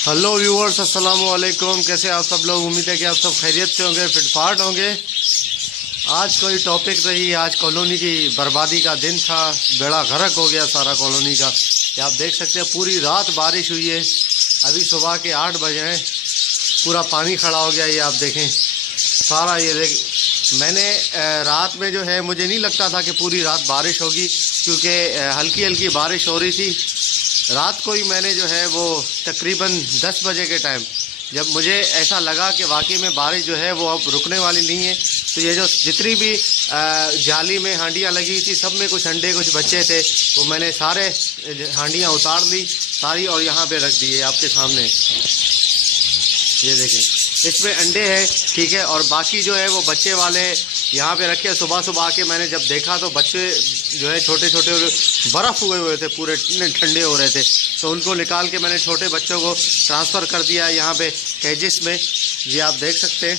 Hello viewers, अस्सलाम वालेकुम। कैसे आप सब लोग? उम्मीद है कि आप सब खैरियत से होंगे, फिटफाट होंगे। आज कोई टॉपिक रही, आज कॉलोनी की बर्बादी का दिन था। बेड़ा गर्क हो गया सारा कॉलोनी का। ये आप देख सकते हैं, पूरी रात बारिश हुई है। अभी सुबह के 8 बजे हैं, पूरा पानी खड़ा हो गया। ये आप देखें सारा, ये देख। मैंने रात में जो है, मुझे नहीं लगता था कि पूरी रात बारिश होगी, क्योंकि हल्की हल्की बारिश हो रही थी। रात को ही मैंने जो है वो तकरीबन 10 बजे के टाइम, जब मुझे ऐसा लगा कि वाकई में बारिश जो है वो अब रुकने वाली नहीं है, तो ये जो जितनी भी जाली में हांडियाँ लगी थी, सब में कुछ अंडे कुछ बच्चे थे, वो मैंने सारे हांडियाँ उतार ली सारी और यहाँ पे रख दिए आपके सामने। ये देखें, इसमें अंडे हैं, ठीक है। और बाकी जो है वो बच्चे वाले यहाँ पे रखे। सुबह सुबह आके मैंने जब देखा तो बच्चे जो है छोटे छोटे बर्फ़ हुए हुए थे, पूरे ठंडे हो रहे थे। तो उनको निकाल के मैंने छोटे बच्चों को ट्रांसफ़र कर दिया यहाँ पे केजिस में। ये आप देख सकते हैं,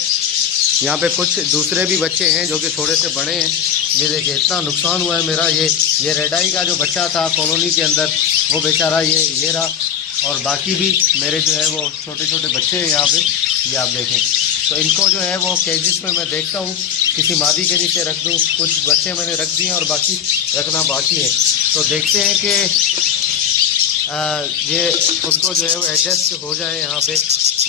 यहाँ पे कुछ दूसरे भी बच्चे हैं जो कि थोड़े से बड़े हैं। ये देखिए, इतना नुकसान हुआ है मेरा। ये रेड आई का जो बच्चा था कॉलोनी के अंदर, वो बेचारा ये रहा। और बाकी भी मेरे जो है वो छोटे छोटे बच्चे हैं यहाँ पे, ये आप देखें। तो इनको जो है वो केजिस में मैं देखता हूँ किसी मादी के नीचे रख दूँ। कुछ बच्चे मैंने रख दिए और बाकी रखना बाकी है। तो देखते हैं कि ये उनको जो है वो एडजस्ट हो जाए यहाँ पे,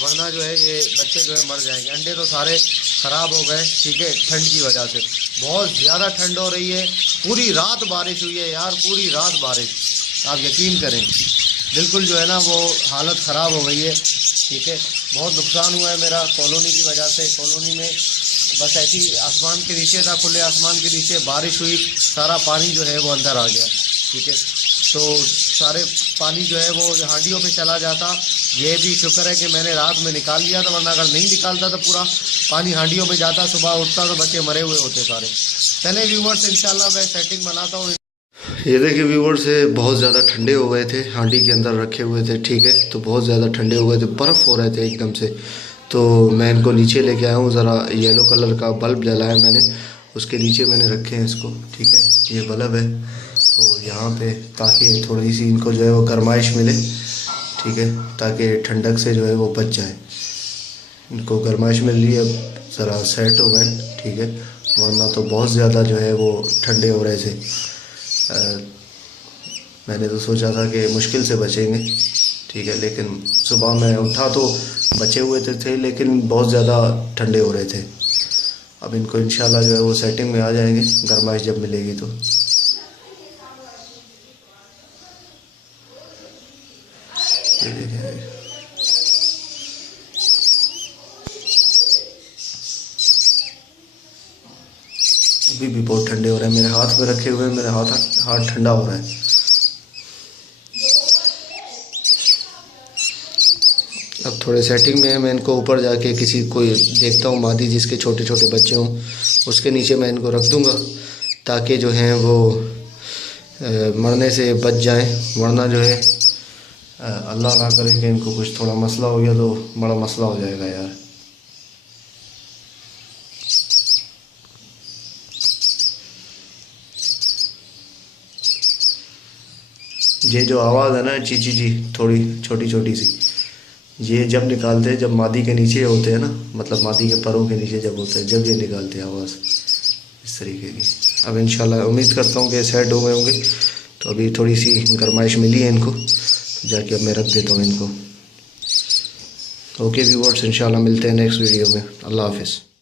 वरना जो है ये बच्चे जो है मर जाएंगे। अंडे तो सारे ख़राब हो गए, ठीक है, ठंड की वजह से। बहुत ज़्यादा ठंड हो रही है। पूरी रात बारिश हुई है यार, पूरी रात बारिश। आप यकीन करें, बिल्कुल जो है ना वो हालत ख़राब हो गई है, ठीक है। बहुत नुकसान हुआ है मेरा कॉलोनी की वजह से। कॉलोनी में बस ऐसी आसमान के नीचे था, खुले आसमान के नीचे बारिश हुई, सारा पानी जो है वो अंदर आ गया, ठीक है। तो सारे पानी जो है वो हांडियों पे चला जाता। ये भी शुक्र है कि मैंने रात में निकाल लिया था, वरना अगर नहीं निकालता तो पूरा पानी हांडियों में जाता। सुबह उठता तो बच्चे मरे हुए होते सारे। चले व्यूवर्स, इंशाल्लाह मैं सेटिंग बनाता हूँ। ये देखिए व्यूवर्स, से बहुत ज़्यादा ठंडे हो गए थे, हांडी के अंदर रखे हुए थे, ठीक है। तो बहुत ज़्यादा ठंडे हो गए थे, बर्फ़ हो रहे थे एकदम से। तो मैं इनको नीचे लेके आया हूँ। ज़रा येलो कलर का बल्ब जलाया मैंने, उसके नीचे मैंने रखे हैं इसको, ठीक है। ये बल्ब है तो यहाँ पे, ताकि थोड़ी सी इनको जो है वो गर्माइश मिले, ठीक है, ताकि ठंडक से जो है वो बच जाए। इनको गर्माइश मिल रही है, ज़रा सेट हो गए, ठीक है। वरना तो बहुत ज़्यादा जो है वो ठंडे हो रहे थे। मैंने तो सोचा था कि मुश्किल से बचेंगे, ठीक है, लेकिन सुबह मैं उठा तो बचे हुए थे, लेकिन बहुत ज़्यादा ठंडे हो रहे थे। अब इनको इंशाल्लाह जो है वो सेटिंग में आ जाएंगे, गर्माइश जब मिलेगी तो। ये देखिए, अभी भी बहुत ठंडे हो रहे हैं। मेरे हाथ में रखे हुए, मेरे हाथ ठंडा हो रहा है। अब थोड़े सेटिंग में है, मैं इनको ऊपर जाके किसी कोई देखता हूँ मादी जिसके छोटे छोटे बच्चे हों, उसके नीचे मैं इनको रख दूँगा, ताकि जो है वो मरने से बच जाएं। वरना जो है अल्लाह ना करे कि इनको कुछ थोड़ा मसला हो गया तो बड़ा मसला हो जाएगा यार। ये जो आवाज़ है ना, चीची जी, थोड़ी छोटी छोटी सी, ये जब निकालते हैं, जब मादी के नीचे होते हैं ना, मतलब मादी के परों के नीचे जब होते हैं, जब ये निकालते हैं आवाज़ इस तरीके की। अब इंशाल्लाह उम्मीद करता हूँ कि सेट हो गए होंगे। तो अभी थोड़ी सी गर्माइश मिली है इनको, तो जाके अब मैं रख देता हूँ इनको। ओके व्यूअर्स, इंशाल्लाह मिलते हैं नेक्स्ट वीडियो में। अल्लाह हाफिज़।